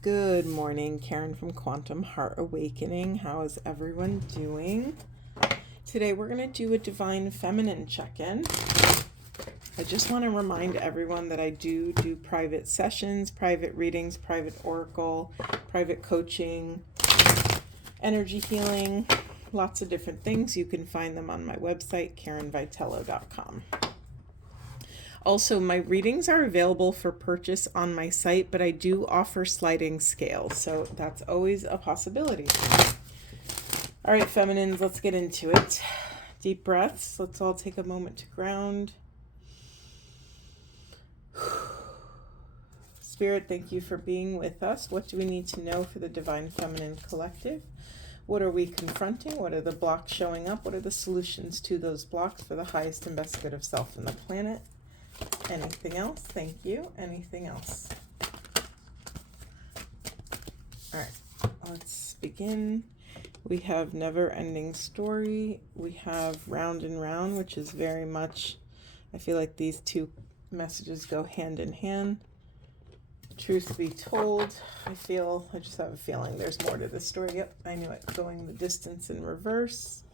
Good morning, Karen from Quantum Heart Awakening. How is everyone doing? Today we're going to do a Divine Feminine check-in. I just want to remind everyone that I do private sessions, private readings, private oracle, private coaching, energy healing, lots of different things. You can find them on my website, KarenVitello.com. Also, my readings are available for purchase on my site, but I do offer sliding scales, so that's always a possibility. All right, feminines, let's get into it. Deep breaths. Let's all take a moment to ground. Spirit, thank you for being with us. What do we need to know for the Divine Feminine Collective? What are we confronting? What are the blocks showing up? What are the solutions to those blocks for the highest and best good of self and the planet? Anything else? Thank you. Anything else? All right, let's begin. We have Never Ending Story. We have Round and Round, which is very much, I feel like these two messages go hand in hand. Truth be told, I just have a feeling there's more to this story. Yep, I knew it. Going the distance in reverse.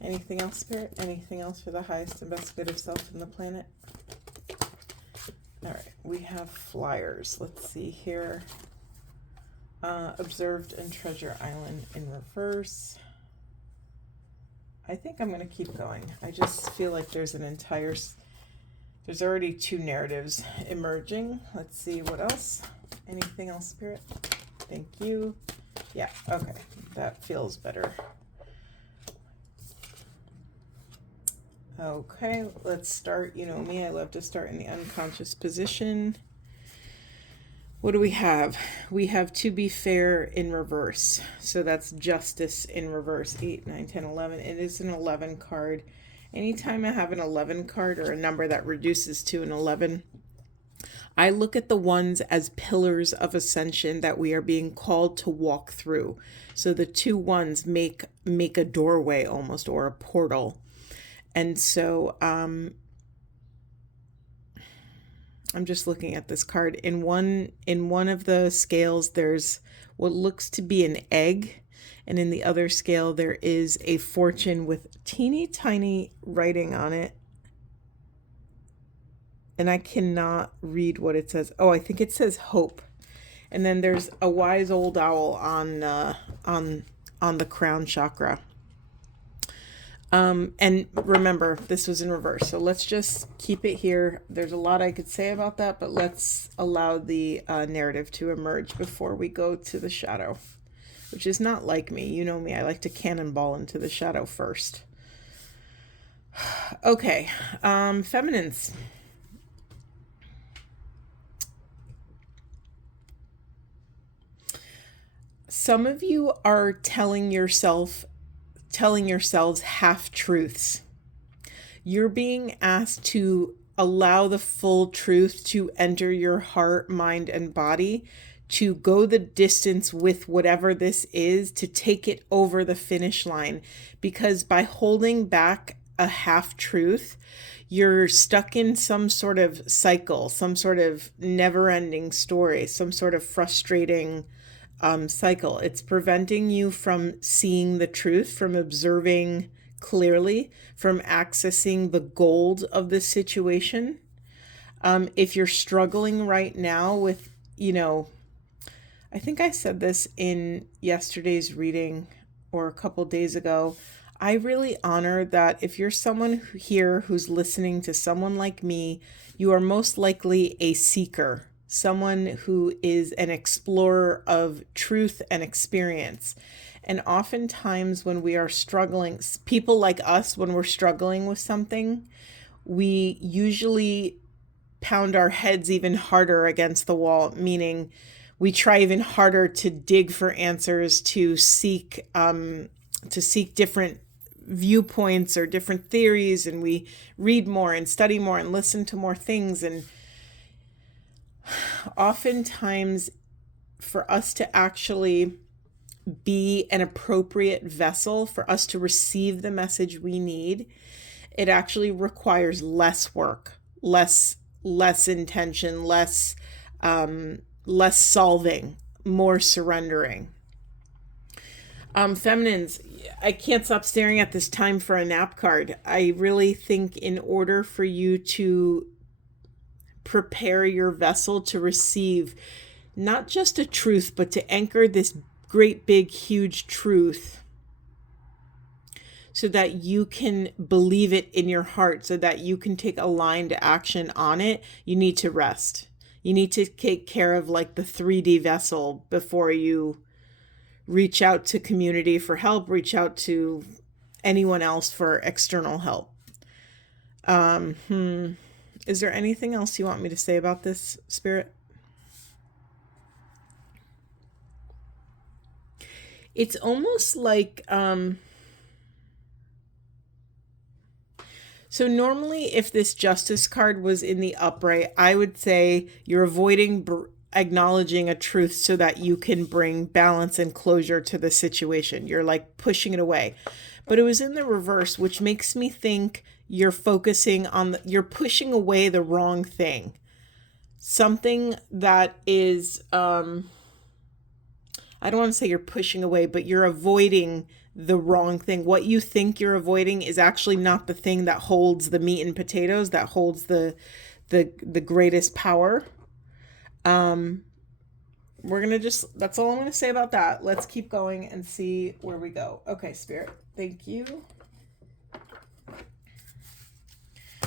Anything else, Spirit? Anything else for the highest and best good of self and the planet? All right, we have flyers. Let's see here. Observed and Treasure Island in reverse. I think I'm going to keep going. I just feel like there's already two narratives emerging. Let's see what else. Anything else, Spirit? Thank you. Yeah, okay. That feels better. Okay, let's start. You know me, I love to start in the unconscious position. What do we have? We have To Be Fair in reverse. So that's Justice in reverse. 8, 9, 10, 11. It is an 11 card. Anytime I have an 11 card or a number that reduces to an 11, I look at the ones as pillars of ascension that we are being called to walk through. So the two ones make a doorway almost, or a portal. And so I'm just looking at this card. In one of the scales, there's what looks to be an egg. And in the other scale, there is a fortune with teeny tiny writing on it. And I cannot read what it says. Oh, I think it says hope. And then there's a wise old owl on the crown chakra. And remember, this was in reverse. So let's just keep it here. There's a lot I could say about that, but let's allow the narrative to emerge before we go to the shadow, which is not like me. You know me. I like to cannonball into the shadow first. Okay. Feminines. Some of you are telling yourselves half-truths. You're being asked to allow the full truth to enter your heart, mind, and body, to go the distance with whatever this is, to take it over the finish line. Because by holding back a half-truth, you're stuck in some sort of cycle, some sort of never-ending story, some sort of frustrating cycle. It's preventing you from seeing the truth, from observing clearly, from accessing the gold of the situation. If you're struggling right now with, I think I said this in yesterday's reading or a couple days ago, I really honor that if you're someone here who's listening to someone like me, you are most likely a seeker. Someone who is an explorer of truth and experience. And oftentimes when we are struggling, people like us, when we're struggling with something, we usually pound our heads even harder against the wall, meaning we try even harder to dig for answers, to seek different viewpoints or different theories, and we read more and study more and listen to more things. And oftentimes for us to actually be an appropriate vessel, for us to receive the message we need, it actually requires less work, less intention, less less solving, more surrendering. Feminines, I can't stop staring at this time for a nap card. I really think in order for you to prepare your vessel to receive not just a truth, but to anchor this great, big, huge truth so that you can believe it in your heart, so that you can take aligned action on it, you need to rest. You need to take care of like the 3D vessel before you reach out to community for help, reach out to anyone else for external help. Is there anything else you want me to say about this, Spirit? It's almost like, so normally if this Justice card was in the upright, I would say you're avoiding acknowledging a truth so that you can bring balance and closure to the situation. You're like pushing it away. But it was in the reverse, which makes me think you're focusing on, you're pushing away the wrong thing. Something that is, I don't want to say you're pushing away, but you're avoiding the wrong thing. What you think you're avoiding is actually not the thing that holds the meat and potatoes, that holds the greatest power. We're going to just, that's all I'm going to say about that. Let's keep going and see where we go. Okay, Spirit, thank you.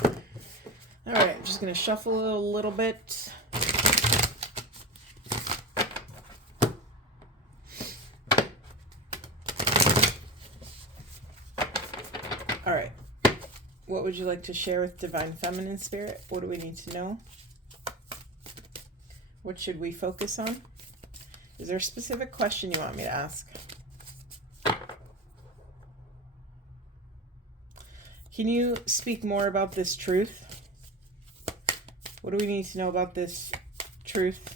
All right, I'm just going to shuffle a little bit. All right. What would you like to share with Divine Feminine, Spirit? What do we need to know? What should we focus on? Is there a specific question you want me to ask? Can you speak more about this truth? What do we need to know about this truth?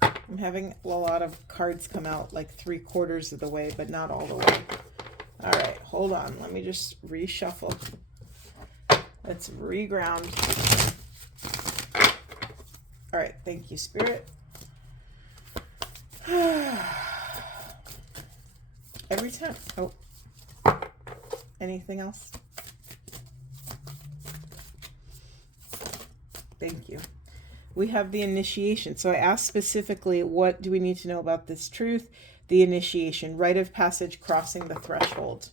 I'm having a lot of cards come out like 3/4 of the way, but not all the way. All right, hold on. Let me just reshuffle. Let's reground. All right, thank you, Spirit. Every time. Oh, anything else? Thank you. We have the initiation. So I asked specifically, what do we need to know about this truth? The initiation, rite of passage, crossing the threshold.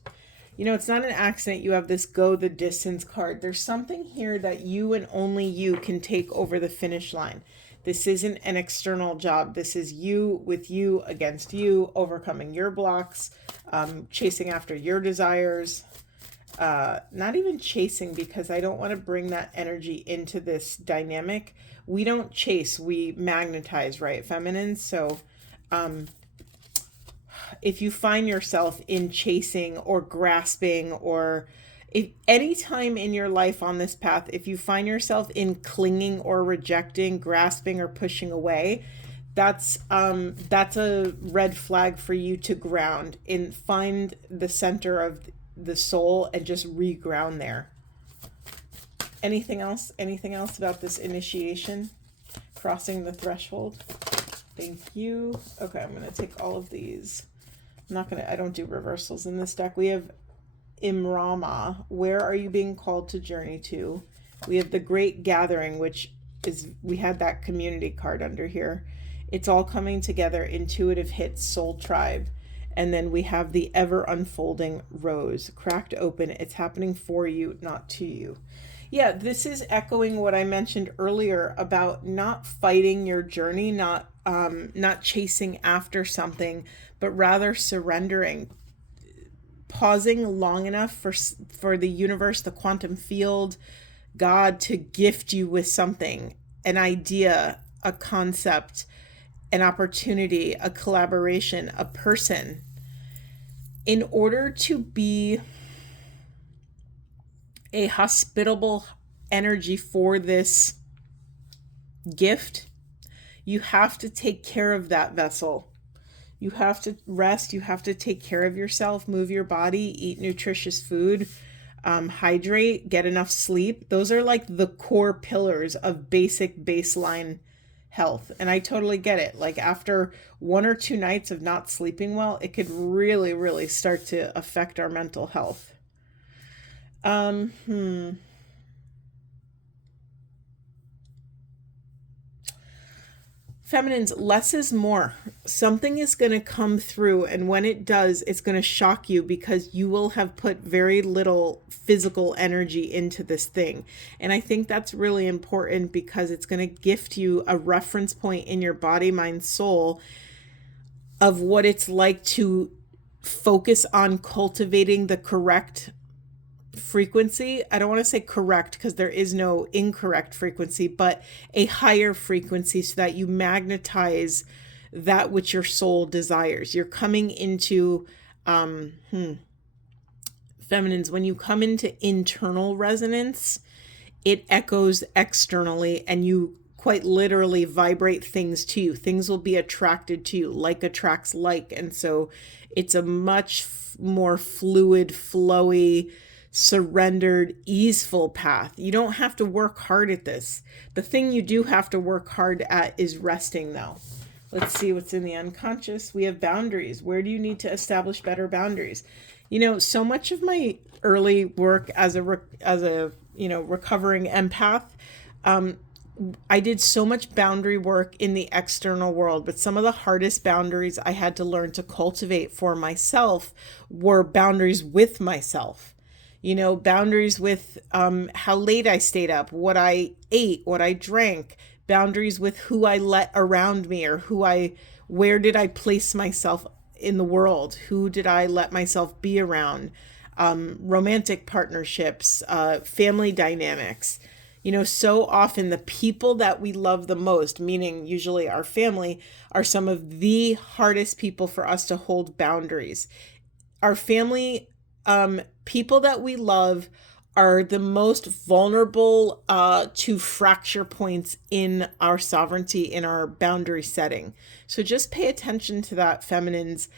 You know, it's not an accident you have this go the distance card. There's something here that you and only you can take over the finish line. This isn't an external job. This is you with you against you, overcoming your blocks, chasing after your desires. Not even chasing, because I don't want to bring that energy into this dynamic. We don't chase, we magnetize, right, feminine? So if you find yourself in chasing or grasping, or if any time in your life on this path, if you find yourself in clinging or rejecting, grasping or pushing away, that's a red flag for you to ground and find the center of the soul and just reground there. Anything else? Anything else about this initiation? Crossing the threshold. Thank you. Okay, I'm going to take all of these. I don't do reversals in this deck. We have Imrama. Where are you being called to journey to? We have the Great Gathering, which is, we had that community card under here. It's all coming together. Intuitive hits, soul tribe. And then we have the ever unfolding rose, cracked open. It's happening for you, not to you. Yeah, this is echoing what I mentioned earlier about not fighting your journey, not chasing after something, but rather surrendering, pausing long enough for the universe, the quantum field, God to gift you with something, an idea, a concept, an opportunity, a collaboration, a person. In order to be a hospitable energy for this gift, you have to take care of that vessel. You have to rest. You have to take care of yourself, move your body, eat nutritious food, hydrate, get enough sleep. Those are like the core pillars of basic baseline health. And I totally get it. Like after 1 or 2 nights of not sleeping well, it could really, really start to affect our mental health. Um, hmm. Feminines, less is more. Something is going to come through, and when it does, it's going to shock you because you will have put very little physical energy into this thing. And I think that's really important because it's going to gift you a reference point in your body, mind, soul of what it's like to focus on cultivating the correct frequency. I don't want to say correct because there is no incorrect frequency, but a higher frequency so that you magnetize that which your soul desires. You're coming into feminines, when you come into internal resonance, it echoes externally and you quite literally vibrate things to you. Things will be attracted to you. Like attracts like. And so it's a much more fluid, flowy, surrendered, easeful path. You don't have to work hard at this. The thing you do have to work hard at is resting, though. Let's see what's in the unconscious. We have boundaries. Where do you need to establish better boundaries? You know, so much of my early work as a recovering empath, I did so much boundary work in the external world, but some of the hardest boundaries I had to learn to cultivate for myself were boundaries with myself. You know, boundaries with how late I stayed up, what I ate, what I drank, boundaries with who I let around me, or where did I place myself in the world? Who did I let myself be around? Romantic partnerships, family dynamics. You know, so often the people that we love the most, meaning usually our family, are some of the hardest people for us to hold boundaries. Our family, people that we love are the most vulnerable to fracture points in our sovereignty, in our boundary setting. So just pay attention to that, feminines.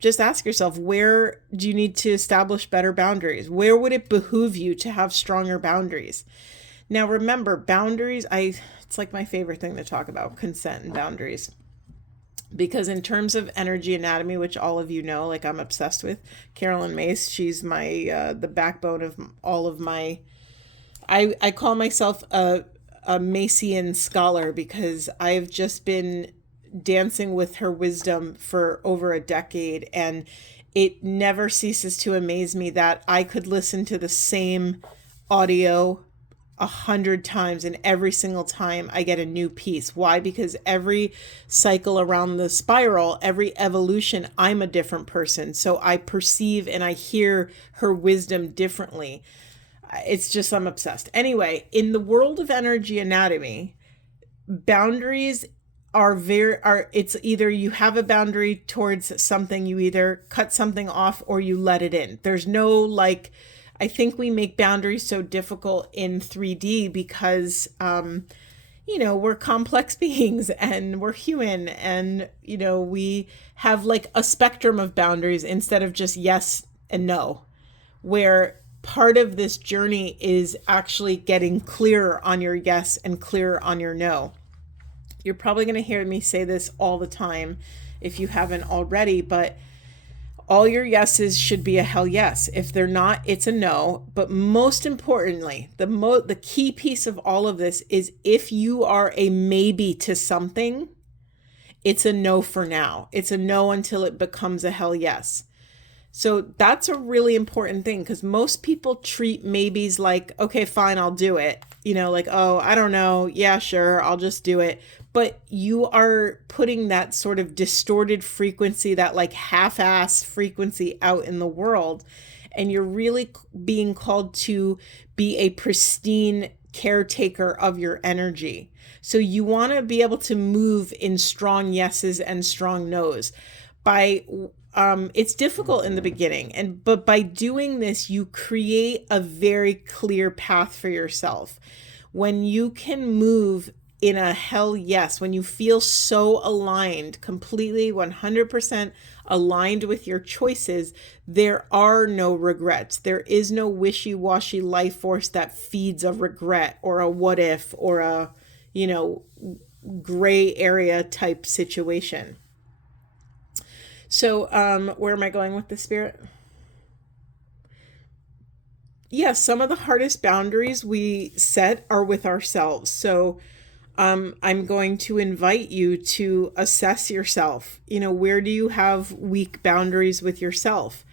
Just ask yourself, where do you need to establish better boundaries? Where would it behoove you to have stronger boundaries? Now, remember, boundaries, it's like my favorite thing to talk about, consent and boundaries. Because in terms of energy anatomy, which all of you know, like I'm obsessed with Carolyn Mace, she's my the backbone of all of my. I call myself a Macean scholar because I've just been dancing with her wisdom for over a decade, and it never ceases to amaze me that I could listen to the same audio 100 times, and every single time I get a new piece. Why? Because every cycle around the spiral, every evolution, I'm a different person. So I perceive and I hear her wisdom differently. It's just, I'm obsessed. Anyway, in the world of energy anatomy, boundaries it's either you have a boundary towards something, you either cut something off or you let it in. There's no I think we make boundaries so difficult in 3D because, we're complex beings and we're human, and, we have a spectrum of boundaries instead of just yes and no, where part of this journey is actually getting clearer on your yes and clearer on your no. You're probably going to hear me say this all the time if you haven't already, but all your yeses should be a hell yes. If they're not, it's a no. But most importantly, the key piece of all of this is if you are a maybe to something, it's a no for now. It's a no until it becomes a hell yes. So that's a really important thing because most people treat maybes like, okay, fine, I'll do it. Oh, I don't know. Yeah, sure, I'll just do it. But you are putting that sort of distorted frequency, that half-assed frequency out in the world. And you're really being called to be a pristine caretaker of your energy. So you want to be able to move in strong yeses and strong nos. It's difficult in the beginning, but by doing this, you create a very clear path for yourself. When you can move in a hell yes, when you feel so aligned, completely 100% aligned with your choices, there are no regrets. There is no wishy-washy life force that feeds a regret or a what if or a, gray area type situation. So, where am I going with the spirit? Yes, some of the hardest boundaries we set are with ourselves. So, I'm going to invite you to assess yourself. Where do you have weak boundaries with yourself?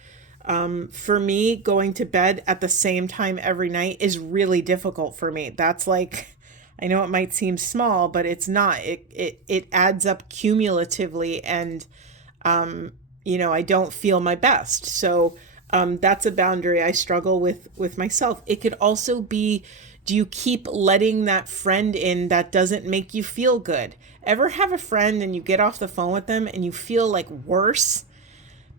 For me, going to bed at the same time every night is really difficult for me. That's like, I know it might seem small, but it's not. It adds up cumulatively, and I don't feel my best. So that's a boundary I struggle with myself. It could also be, do you keep letting that friend in that doesn't make you feel good? Ever have a friend and you get off the phone with them and you feel like worse?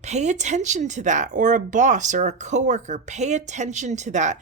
Pay attention to that. Or a boss or a coworker, pay attention to that.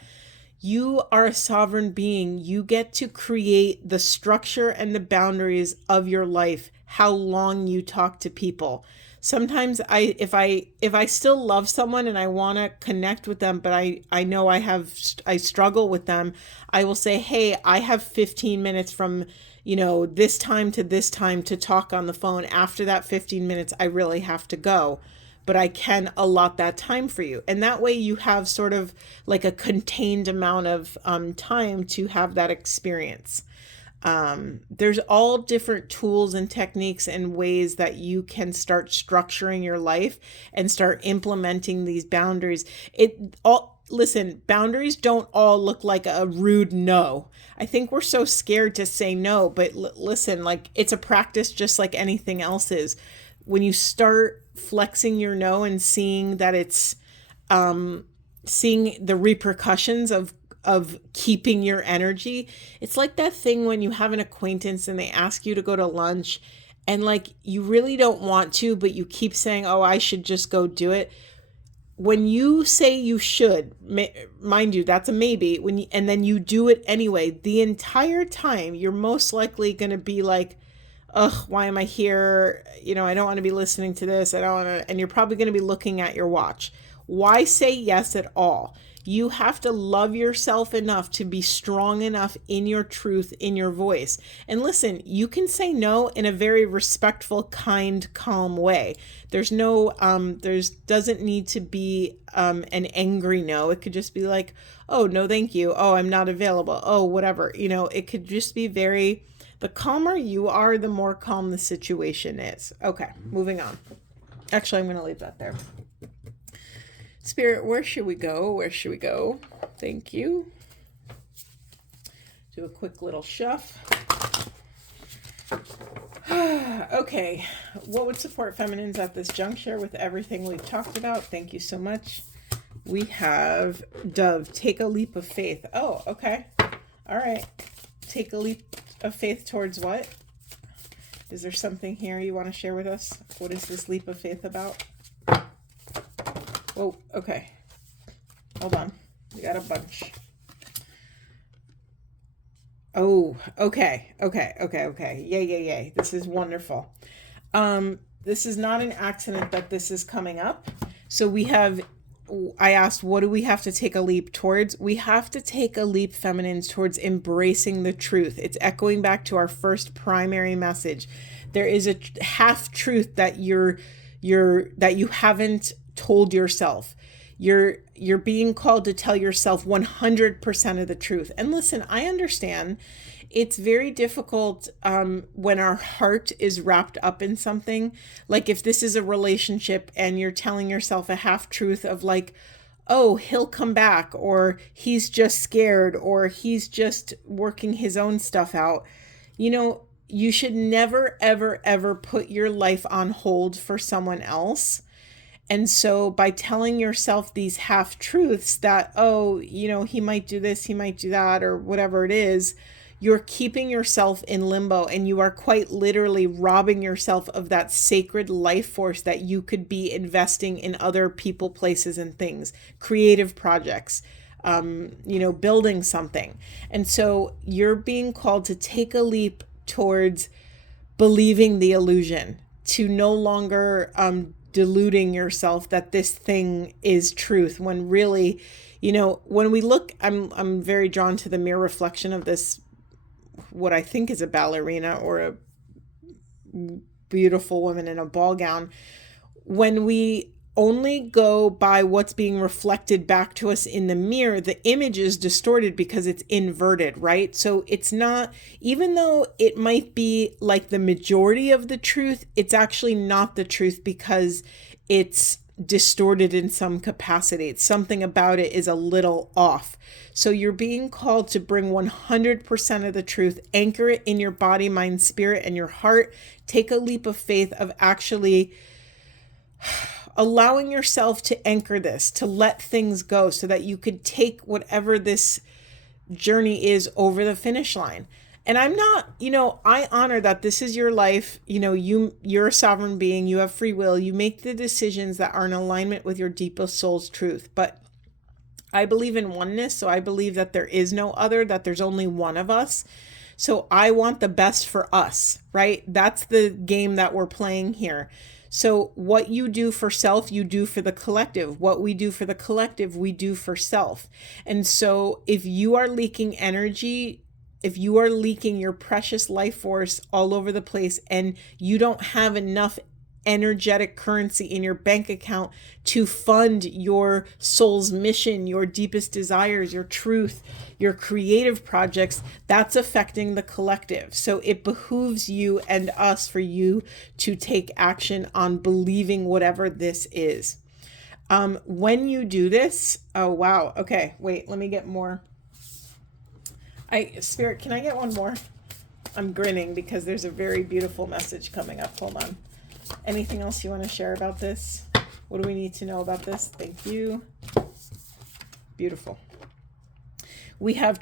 You are a sovereign being. You get to create the structure and the boundaries of your life, how long you talk to people. Sometimes if I still love someone and I want to connect with them, but I know I struggle with them, I will say, hey, I have 15 minutes from, this time to talk on the phone. After that 15 minutes, I really have to go, but I can allot that time for you. And that way you have sort of like a contained amount of time to have that experience. There's all different tools and techniques and ways that you can start structuring your life and start implementing these boundaries. Listen, boundaries don't all look like a rude no. I think we're so scared to say no, but listen, like it's a practice just like anything else is. When you start flexing your no and seeing that it's seeing the repercussions of keeping your energy. It's like that thing when you have an acquaintance and they ask you to go to lunch and like you really don't want to, but you keep saying, oh, I should just go do it. When you say you should, mind you, that's a maybe, and then you do it anyway, the entire time you're most likely going to be like, ugh, why am I here? I don't want to be listening to this. I don't want to, and you're probably going to be looking at your watch. Why say yes at all? You have to love yourself enough to be strong enough in your truth, in your voice. And listen, you can say no in a very respectful, kind, calm way. There's doesn't need to be an angry no. It could just be like, oh, no, thank you. Oh, I'm not available. Oh, whatever. It could just be the calmer you are, the more calm the situation is. Okay, moving on. Actually, I'm going to leave that there. Spirit, where should we go? Where should we go? Thank you. Do a quick little shuff. Okay. What would support feminines at this juncture with everything we've talked about? Thank you so much. We have Dove, take a leap of faith. Oh, okay. All right. Take a leap of faith towards what? Is there something here you want to share with us? What is this leap of faith about? Oh, okay. Hold on. We got a bunch. Oh, okay. Yay. This is wonderful. This is not an accident that this is coming up. So I asked, what do we have to take a leap towards? We have to take a leap, feminines, towards embracing the truth. It's echoing back to our first primary message. There is a half truth that that you haven't told yourself. You're being called to tell yourself 100% of the truth. And listen, I understand it's very difficult when our heart is wrapped up in something. Like if this is a relationship and you're telling yourself a half truth of like, oh, he'll come back, or he's just scared, or he's just working his own stuff out. You should never, ever, ever put your life on hold for someone else. And so by telling yourself these half truths that, oh, he might do this, he might do that, or whatever it is, you're keeping yourself in limbo, and you are quite literally robbing yourself of that sacred life force that you could be investing in other people, places, and things, creative projects, building something. And so you're being called to take a leap towards believing the illusion, to no longer deluding yourself that this thing is truth, when really, when we look, I'm very drawn to the mirror reflection of this, what I think is a ballerina or a beautiful woman in a ball gown. When we only go by what's being reflected back to us in the mirror, the image is distorted because it's inverted, right? So it's not, even though it might be like the majority of the truth, it's actually not the truth because it's distorted in some capacity. It's something about it is a little off. So you're being called to bring 100% of the truth, anchor it in your body, mind, spirit, and your heart. Take a leap of faith of actually allowing yourself to anchor this, to let things go so that you could take whatever this journey is over the finish line. And I'm not, I honor that this is your life. You're a sovereign being, you have free will, you make the decisions that are in alignment with your deepest soul's truth. But I believe in oneness. So I believe that there is no other, that there's only one of us. So I want the best for us, right? That's the game that we're playing here. So what you do for self, you do for the collective. What we do for the collective, we do for self. And so if you are leaking energy, if you are leaking your precious life force all over the place and you don't have enough energetic currency in your bank account to fund your soul's mission, your deepest desires, your truth, your creative projects, that's affecting the collective. So it behooves you and us for you to take action on believing whatever this is. When you do this, oh wow, okay, wait, let me get more. Spirit, can I get one more? I'm grinning because there's a very beautiful message coming up. Hold on. Anything else you want to share about this? What do we need to know about this? Thank you. Beautiful. We have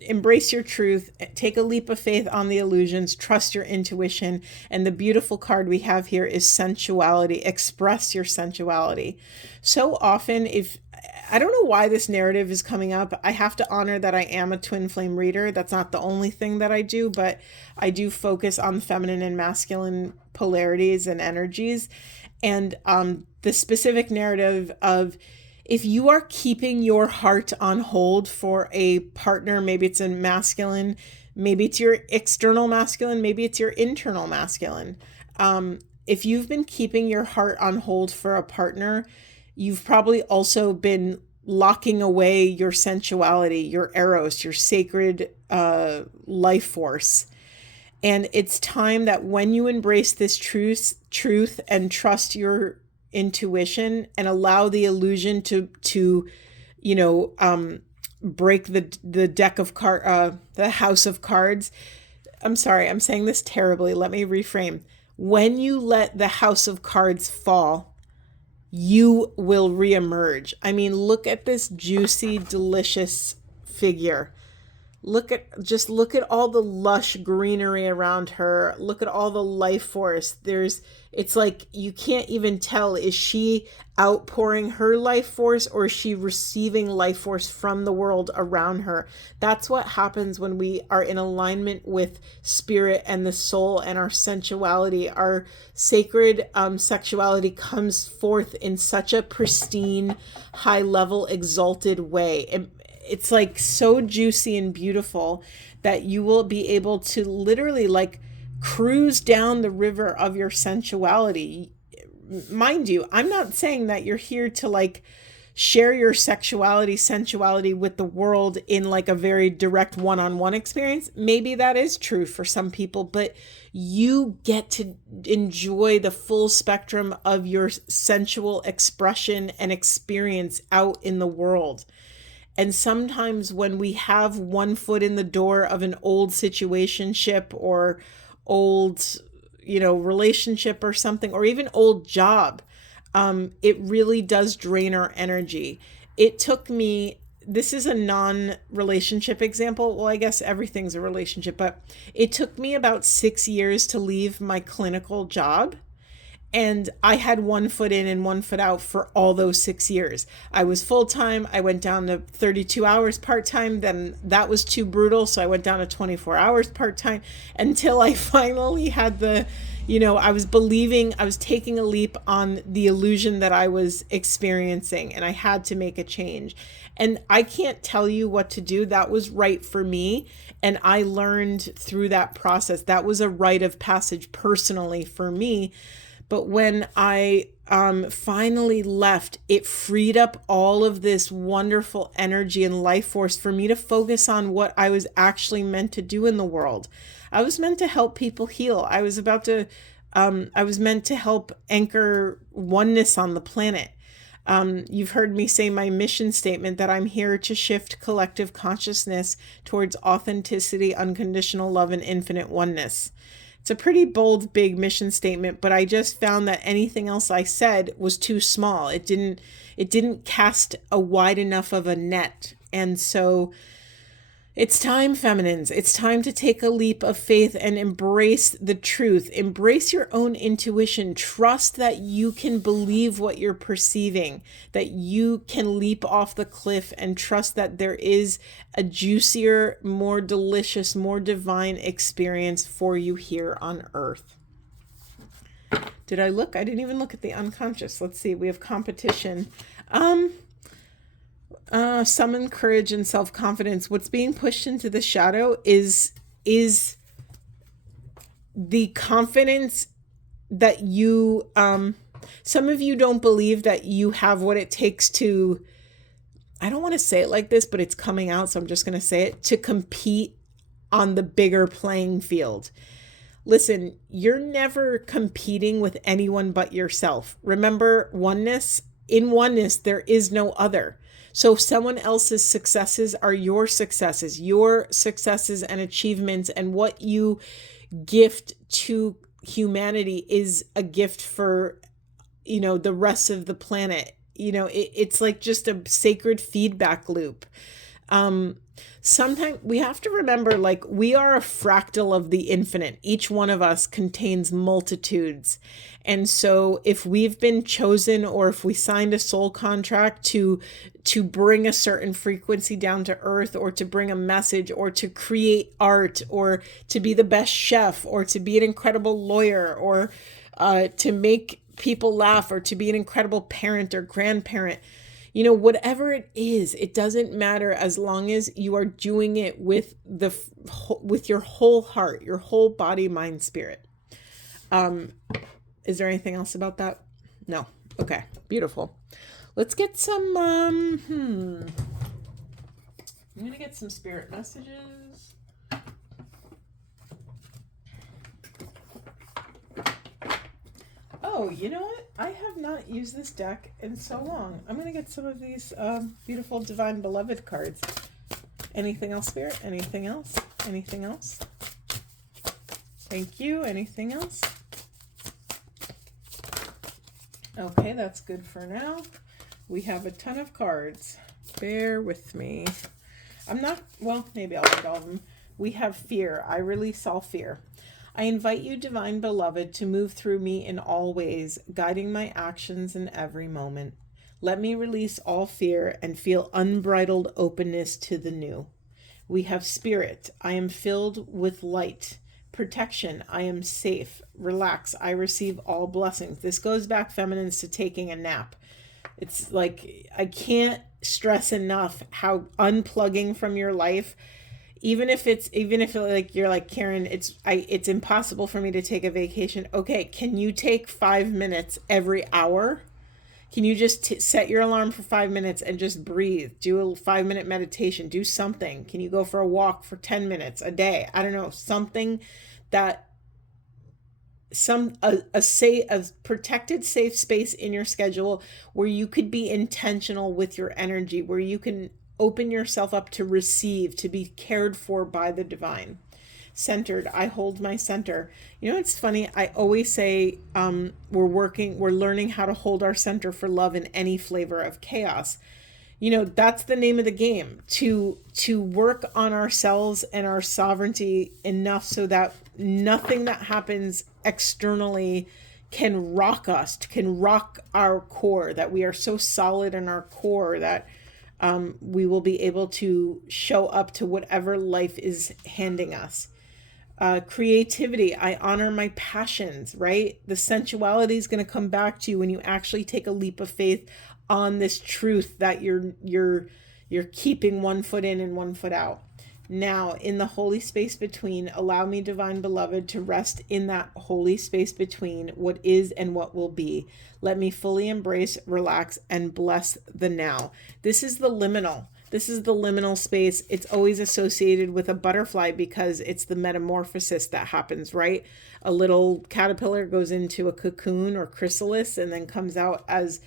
embrace your truth, take a leap of faith on the illusions, trust your intuition. And the beautiful card we have here is sensuality. Express your sensuality. So often, I don't know why this narrative is coming up. I have to honor that I am a twin flame reader. That's not the only thing that I do, but I do focus on the feminine and masculine polarities and energies. And the specific narrative of, if you are keeping your heart on hold for a partner, maybe it's a masculine, maybe it's your external masculine, maybe it's your internal masculine. If you've been keeping your heart on hold for a partner, you've probably also been locking away your sensuality, your eros, your sacred life force. And it's time that when you embrace this truth and trust your intuition and allow the illusion to break the deck of the house of cards. I'm sorry, I'm saying this terribly. Let me reframe. When you let the house of cards fall, you will reemerge. I mean, look at this juicy, delicious figure. Look at all the lush greenery around her. Look at all the life force. It's like you can't even tell, is she outpouring her life force or is she receiving life force from the world around her? That's what happens when we are in alignment with spirit and the soul and our sensuality. Our sacred sexuality comes forth in such a pristine, high level, exalted way. It's like so juicy and beautiful that you will be able to literally like cruise down the river of your sensuality. Mind you, I'm not saying that you're here to like share your sensuality with the world in like a very direct one-on-one experience. Maybe that is true for some people, but you get to enjoy the full spectrum of your sensual expression and experience out in the world. And sometimes when we have one foot in the door of an old situationship or old, relationship or something, or even old job, it really does drain our energy. It took me, this is a non-relationship example. Well, I guess everything's a relationship, but it took me about 6 years to leave my clinical job. And I had one foot in and one foot out for all those 6 years. I was full-time. I went down to 32 hours part-time. Then that was too brutal. So I went down to 24 hours part-time until I finally had I was believing, I was taking a leap on the illusion that I was experiencing, and I had to make a change. And I can't tell you what to do. That was right for me. And I learned through that process. That was a rite of passage personally for me. But when I finally left, it freed up all of this wonderful energy and life force for me to focus on what I was actually meant to do in the world. I was meant to help people heal. I was meant to help anchor oneness on the planet. You've heard me say my mission statement that I'm here to shift collective consciousness towards authenticity, unconditional love, and infinite oneness. It's a pretty bold, big mission statement, but I just found that anything else I said was too small. It didn't cast a wide enough of a net. And so it's time, feminines. It's time to take a leap of faith and embrace the truth. Embrace your own intuition. Trust that you can believe what you're perceiving, that you can leap off the cliff, and trust that there is a juicier, more delicious, more divine experience for you here on Earth. Did I look? I didn't even look at the unconscious. Let's see. We have competition. Summon courage and self-confidence. What's being pushed into the shadow is the confidence that you, some of you don't believe that you have what it takes to, I don't want to say it like this, but it's coming out, so I'm just going to say it, to compete on the bigger playing field. Listen, you're never competing with anyone but yourself. Remember, oneness. In oneness, there is no other. So someone else's successes are your successes and achievements, and what you gift to humanity is a gift for, the rest of the planet. It's like just a sacred feedback loop. Sometimes we have to remember, like, we are a fractal of the infinite. Each one of us contains multitudes. And so if we've been chosen, or if we signed a soul contract to bring a certain frequency down to earth, or to bring a message, or to create art, or to be the best chef, or to be an incredible lawyer, or to make people laugh, or to be an incredible parent or grandparent, whatever it is, it doesn't matter, as long as you are doing it with your whole heart, your whole body, mind, spirit. Is there anything else about that? No. Okay. Beautiful. Let's get some, I'm going to get some spirit messages. Oh, you know what? I have not used this deck in so long. I'm going to get some of these beautiful Divine Beloved cards. Anything else, Spirit? Anything else? Anything else? Thank you. Anything else? Okay, that's good for now. We have a ton of cards. Bear with me. Maybe I'll read all of them. We have fear. I release all fear. I invite you, Divine Beloved, to move through me in all ways, guiding my actions in every moment. Let me release all fear and feel unbridled openness to the new. We have spirit. I am filled with light. Protection. I am safe. Relax. I receive all blessings. This goes back, feminines, to taking a nap. It's like, I can't stress enough how unplugging from your life, even if like you're like, Karen, it's impossible for me to take a vacation. Okay, can you take 5 minutes every hour? Can you just set your alarm for 5 minutes and just breathe? Do a 5-minute meditation. Do something. Can you go for a walk for 10 minutes a day? I don't know, something that a protected, safe space in your schedule where you could be intentional with your energy, where you can open yourself up to receive, to be cared for by the divine. Centered. I hold my center. It's funny. I always say we're learning how to hold our center for love in any flavor of chaos. That's the name of the game, to work on ourselves and our sovereignty enough so that nothing that happens externally can rock us, can rock our core, that we are so solid in our core that we will be able to show up to whatever life is handing us. Creativity, I honor my passions, right? The sensuality is going to come back to you when you actually take a leap of faith on this truth that you're keeping one foot in and one foot out. Now, in the holy space between, allow me, divine beloved, to rest in that holy space between what is and what will be. Let me fully embrace, relax, and bless the now. This is the liminal. This is the liminal space. It's always associated with a butterfly because it's the metamorphosis that happens, right? A little caterpillar goes into a cocoon or chrysalis and then comes out as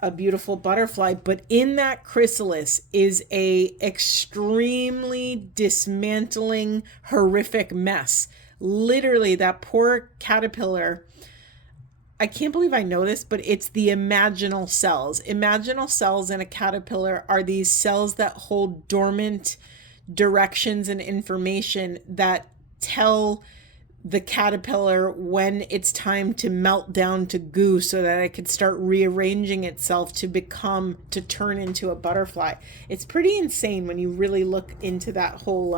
a beautiful butterfly. But in that chrysalis is a extremely dismantling, horrific mess. Literally, that poor caterpillar, I can't believe I know this, but it's the imaginal cells. Imaginal cells in a caterpillar are these cells that hold dormant directions and information that tell the caterpillar when it's time to melt down to goo so that it could start rearranging itself to turn into a butterfly. It's pretty insane when you really look into that whole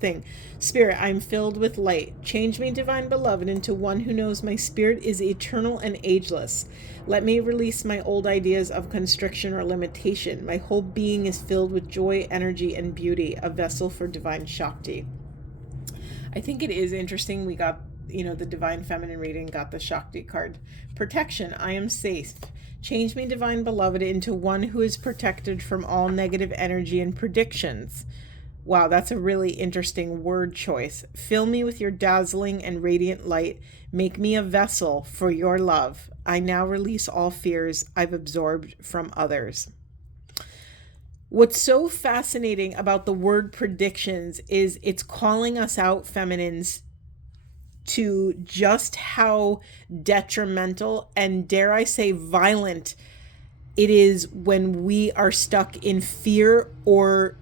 thing. Spirit, I'm filled with light. Change me, divine beloved, into one who knows my spirit is eternal and ageless. Let me release my old ideas of constriction or limitation. My whole being is filled with joy, energy, and beauty, a vessel for divine Shakti. I think it is interesting. We got, the divine feminine reading, got the Shakti card. Protection, I am safe. Change me, divine beloved, into one who is protected from all negative energy and predictions. Wow, that's a really interesting word choice. Fill me with your dazzling and radiant light. Make me a vessel for your love. I now release all fears I've absorbed from others. What's so fascinating about the word predictions is it's calling us out, feminines, to just how detrimental and, dare I say, violent it is when we are stuck in fear of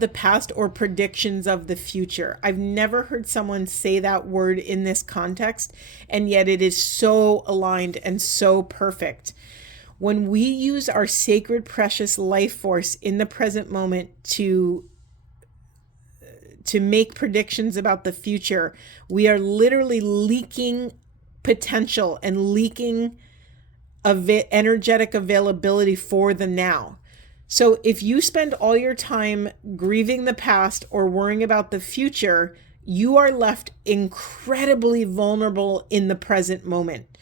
the past or predictions of the future. I've never heard someone say that word in this context, and yet it is so aligned and so perfect. When we use our sacred, precious life force in the present moment to make predictions about the future, we are literally leaking potential and leaking energetic availability for the now. So if you spend all your time grieving the past or worrying about the future, you are left incredibly vulnerable in the present moment.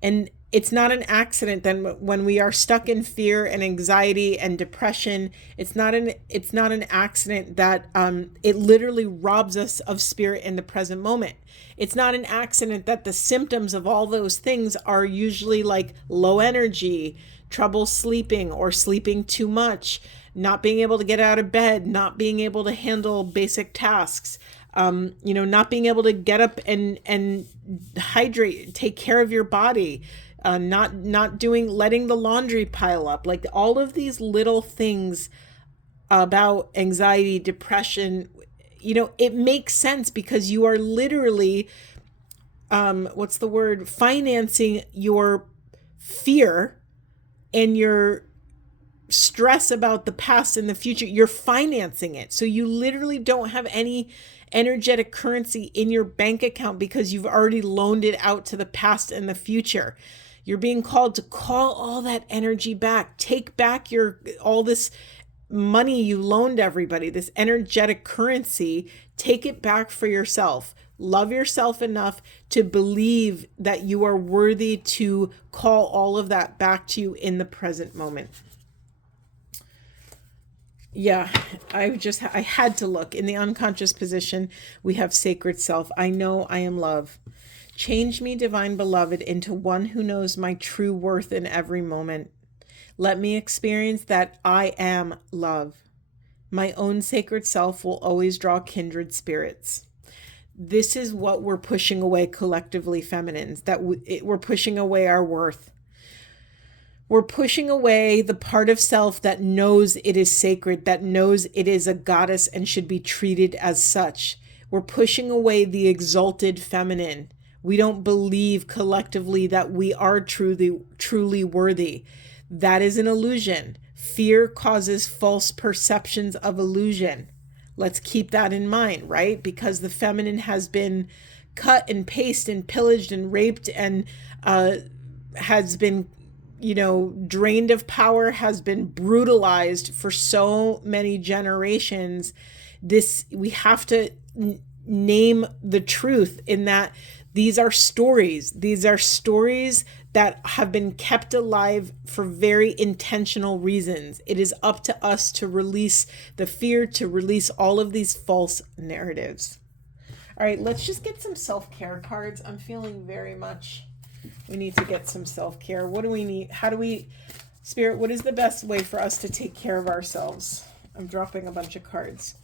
And it's not an accident then when we are stuck in fear and anxiety and depression, it's not an accident that it literally robs us of spirit in the present moment. It's not an accident that the symptoms of all those things are usually like low energy, trouble sleeping or sleeping too much, not being able to get out of bed, not being able to handle basic tasks, not being able to get up and hydrate, take care of your body, letting the laundry pile up. Like all of these little things about anxiety, depression, it makes sense because you are literally, financing your fear and your stress about the past and the future. You're financing it. So you literally don't have any energetic currency in your bank account because you've already loaned it out to the past and the future. You're being called to call all that energy back. Take back all this money you loaned everybody, this energetic currency. Take it back for yourself. Love yourself enough to believe that you are worthy to call all of that back to you in the present moment. Yeah, I had to look. In the unconscious position, we have sacred self. I know I am love. Change me, divine beloved, into one who knows my true worth in every moment. Let me experience that I am love. My own sacred self will always draw kindred spirits. This is what we're pushing away collectively, feminines, that we're pushing away our worth. We're pushing away the part of self that knows it is sacred, that knows it is a goddess and should be treated as such. We're pushing away the exalted feminine. We don't believe collectively that we are truly worthy. That is an illusion. Fear causes false perceptions of illusion. Let's keep that in mind, right? Because the feminine has been cut and pasted and pillaged and raped and has been, drained of power, has been brutalized for so many generations. We have to name the truth in that these are stories. These are stories that have been kept alive for very intentional reasons. It is up to us to release the fear, to release all of these false narratives. All right, let's just get some self-care cards. I'm feeling very much we need to get some self-care. What do we need? Spirit, what is the best way for us to take care of ourselves? I'm dropping a bunch of cards.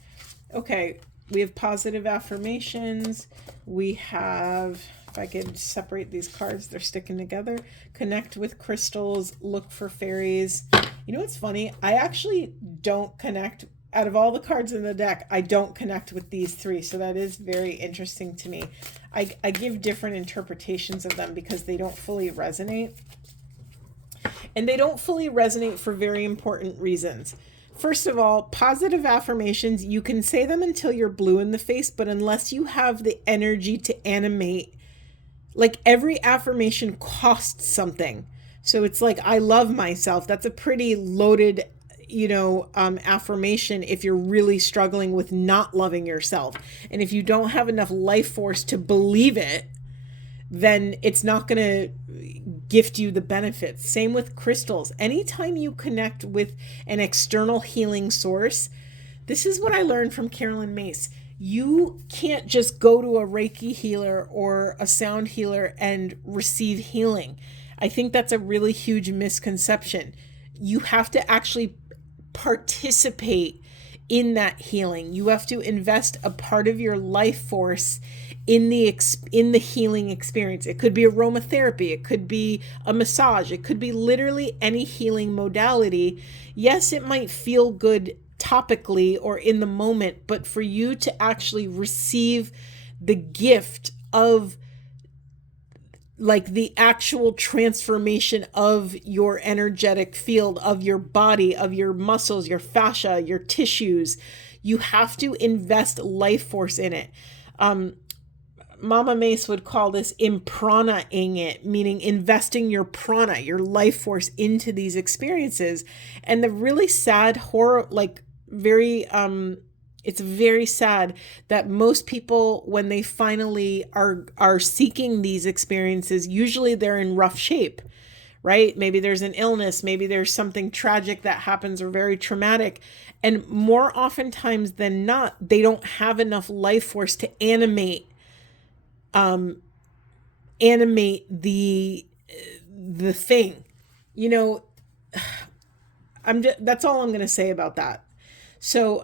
Okay, we have positive affirmations. We have, if I could separate these cards, they're sticking together. Connect with crystals, look for fairies. You know what's funny? I actually don't connect, out of all the cards in the deck, I don't connect with these three. So that is very interesting to me. I give different interpretations of them because they don't fully resonate. And they don't fully resonate for very important reasons. First of all, positive affirmations, you can say them until you're blue in the face, but unless you have the energy to animate, like every affirmation costs something. So it's like, I love myself. That's a pretty loaded, affirmation if you're really struggling with not loving yourself. And if you don't have enough life force to believe it, then it's not going to gift you the benefits. Same with crystals. Anytime you connect with an external healing source, this is what I learned from Carolyn Mace. You can't just go to a Reiki healer or a sound healer and receive healing. I think that's a really huge misconception. You have to actually participate in that healing. You have to invest a part of your life force in the healing experience. It could be aromatherapy, it could be a massage, it could be literally any healing modality. Yes, it might feel good topically or in the moment, but for you to actually receive the gift of like the actual transformation of your energetic field, of your body, of your muscles, your fascia, your tissues, you have to invest life force in it. Mama Mace would call this imprana-ing it, meaning investing your prana, your life force into these experiences. And the really sad horror, it's very sad that most people, when they finally are seeking these experiences, usually they're in rough shape, right? Maybe there's an illness, maybe there's something tragic that happens or very traumatic. And more oftentimes than not, they don't have enough life force to animate the thing. That's all I'm going to say about that. So,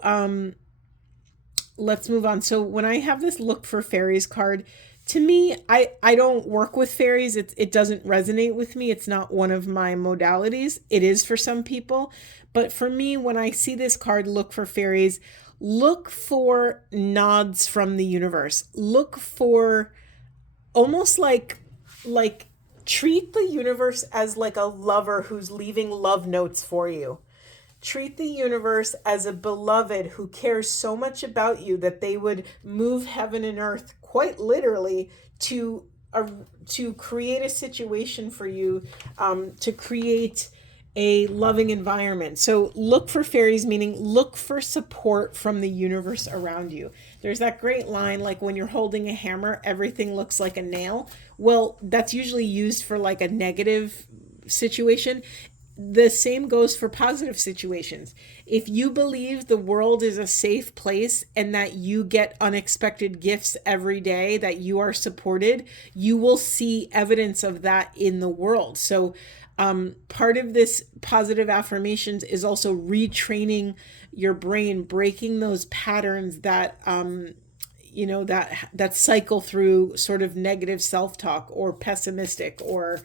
let's move on. So when I have this look for fairies card, to me, I don't work with fairies. It doesn't resonate with me. It's not one of my modalities. It is for some people. But for me, when I see this card, look for fairies, look for nods from the universe. Look for almost like treat the universe as like a lover who's leaving love notes for you. Treat the universe as a beloved who cares so much about you that they would move heaven and earth, quite literally, to create a situation for you, to create a loving environment. So look for fairies, meaning look for support from the universe around you. There's that great line, like when you're holding a hammer, everything looks like a nail. Well, that's usually used for like a negative situation. The same goes for positive situations. If you believe the world is a safe place and that you get unexpected gifts every day, that you are supported, you will see evidence of that in the world. So part of this positive affirmations is also retraining your brain, breaking those patterns that that cycle through sort of negative self-talk or pessimistic or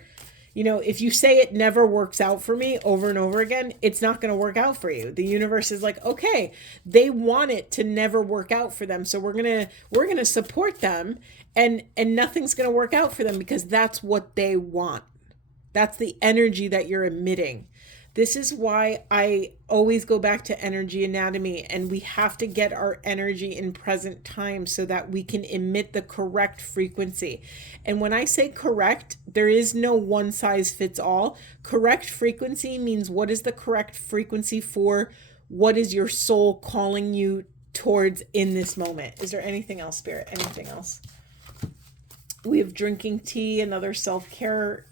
If you say it never works out for me over and over again, it's not going to work out for you. The universe is like, okay, they want it to never work out for them. So we're going to support them, and nothing's going to work out for them because that's what they want. That's the energy that you're emitting. This is why I always go back to energy anatomy, and we have to get our energy in present time so that we can emit the correct frequency. And when I say correct, there is no one size fits all. Correct frequency means what is the correct frequency for what is your soul calling you towards in this moment. Is there anything else, Spirit? Anything else? We have drinking tea, another self-care,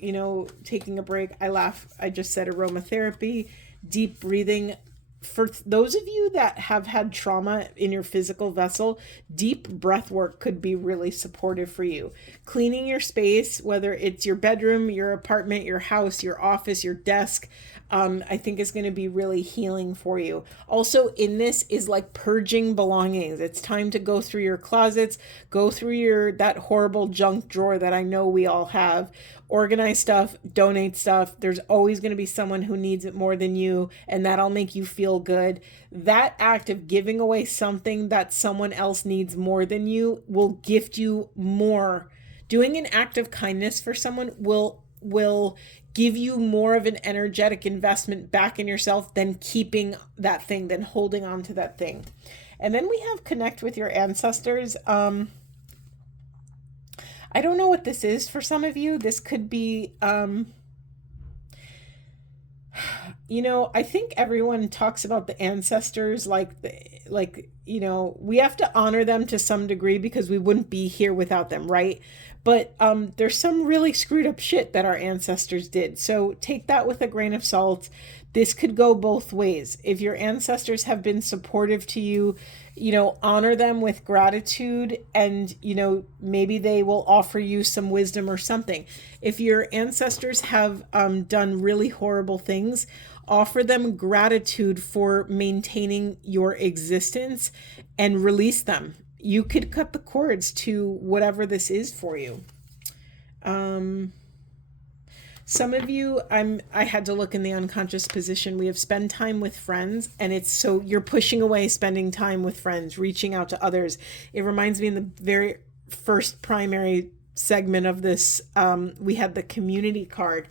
taking a break. I laugh. I just said aromatherapy, deep breathing. For those of you that have had trauma in your physical vessel, deep breath work could be really supportive for you. Cleaning your space, whether it's your bedroom, your apartment, your house, your office, your desk, I think is going to be really healing for you. Also in this is like purging belongings. It's time to go through your closets, go through that horrible junk drawer that I know we all have, organize stuff, donate stuff. There's always going to be someone who needs it more than you, and that'll make you feel good. That act of giving away something that someone else needs more than you will gift you more. Doing an act of kindness for someone will give you more of an energetic investment back in yourself than keeping that thing, than holding on to that thing. And then we have connect with your ancestors. I don't know what this is for some of you. This could be, I think everyone talks about the ancestors we have to honor them to some degree because we wouldn't be here without them, right? But there's some really screwed up shit that our ancestors did. So take that with a grain of salt. This could go both ways. If your ancestors have been supportive to you, honor them with gratitude, and, maybe they will offer you some wisdom or something. If your ancestors have done really horrible things, offer them gratitude for maintaining your existence and release them. You could cut the cords to whatever this is for you. Some of you, I had to look in the unconscious position. We have spend time with friends, and it's so you're pushing away spending time with friends, reaching out to others. It reminds me in the very first primary segment of this, we had the community card.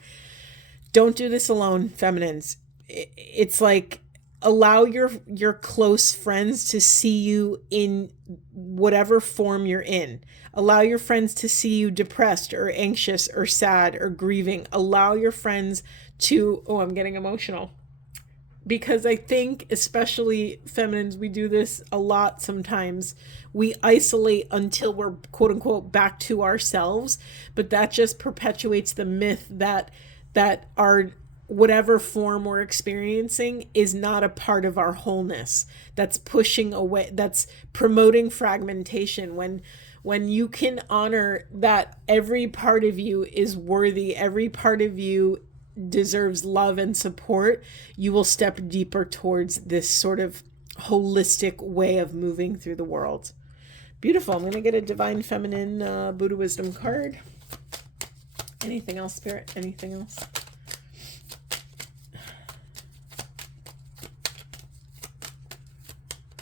Don't do this alone, feminines. It's like, allow your close friends to see you in whatever form you're in. Allow your friends to see you depressed or anxious or sad or grieving. Allow your friends to, I'm getting emotional. Because I think, especially feminines, we do this a lot sometimes. We isolate until we're quote unquote back to ourselves, but that just perpetuates the myth that our whatever form we're experiencing is not a part of our wholeness. That's pushing away, that's promoting fragmentation. When you can honor that every part of you is worthy, every part of you deserves love and support, you will step deeper towards this sort of holistic way of moving through the world. Beautiful. I'm going to get a Divine Feminine Buddha Wisdom card. Anything else, Spirit? Anything else?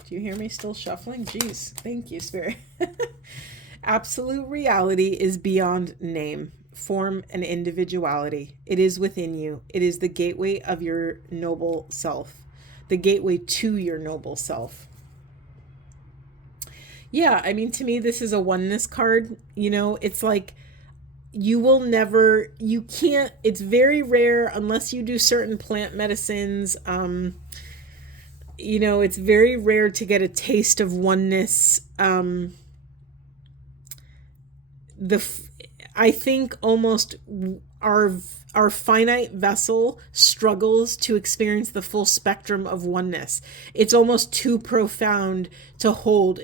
Do you hear me still shuffling? Jeez, thank you, Spirit. Absolute reality is beyond name, form, and individuality. It is within you. It is the gateway of your noble self, the gateway to your noble self. Yeah, I mean, to me, this is a oneness card. It's like you can't, it's very rare unless you do certain plant medicines. It's very rare to get a taste of oneness. I think almost our finite vessel struggles to experience the full spectrum of oneness. It's almost too profound to hold.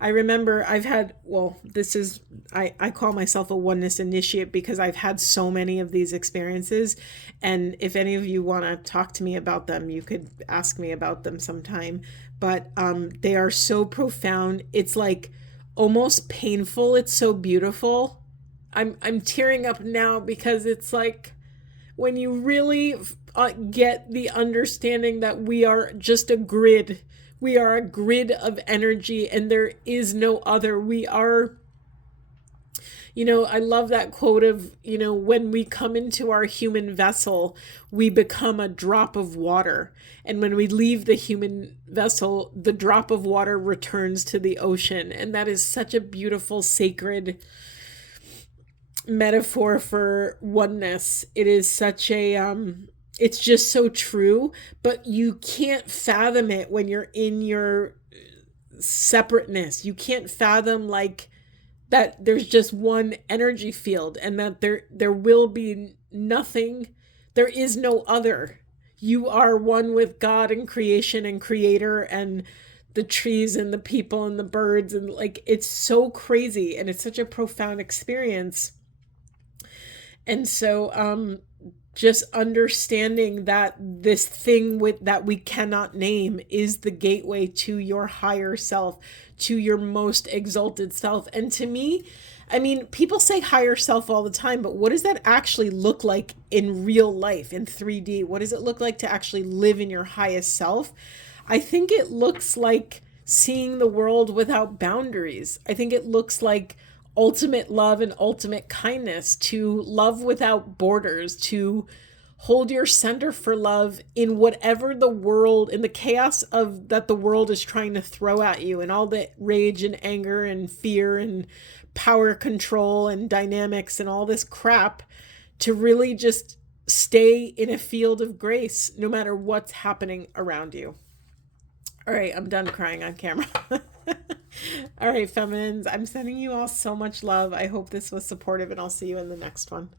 I remember I call myself a oneness initiate because I've had so many of these experiences. And if any of you want to talk to me about them, you could ask me about them sometime. But they are so profound. It's like almost painful. It's so beautiful. I'm tearing up now because it's like when you really get the understanding that we are just a grid. We are a grid of energy and there is no other. We are, I love that quote of, when we come into our human vessel, we become a drop of water. And when we leave the human vessel, the drop of water returns to the ocean. And that is such a beautiful, sacred metaphor for oneness. It is such a, it's just so true, but you can't fathom it when you're in your separateness. You can't fathom like that there's just one energy field and that there will be nothing, there is no other. You are one with God and creation and creator and the trees and the people and the birds, and like it's so crazy and it's such a profound experience. And so just understanding that this thing that we cannot name is the gateway to your higher self, to your most exalted self. And to me, I mean, people say higher self all the time, but what does that actually look like in real life, in 3D? What does it look like to actually live in your highest self? I think it looks like seeing the world without boundaries. I think it looks like ultimate love and ultimate kindness, to love without borders, to hold your center for love in whatever the world, in the chaos of that the world is trying to throw at you, and all the rage and anger and fear and power control and dynamics and all this crap, to really just stay in a field of grace no matter what's happening around you. All right, I'm done crying on camera. All right, feminines, I'm sending you all so much love. I hope this was supportive, and I'll see you in the next one.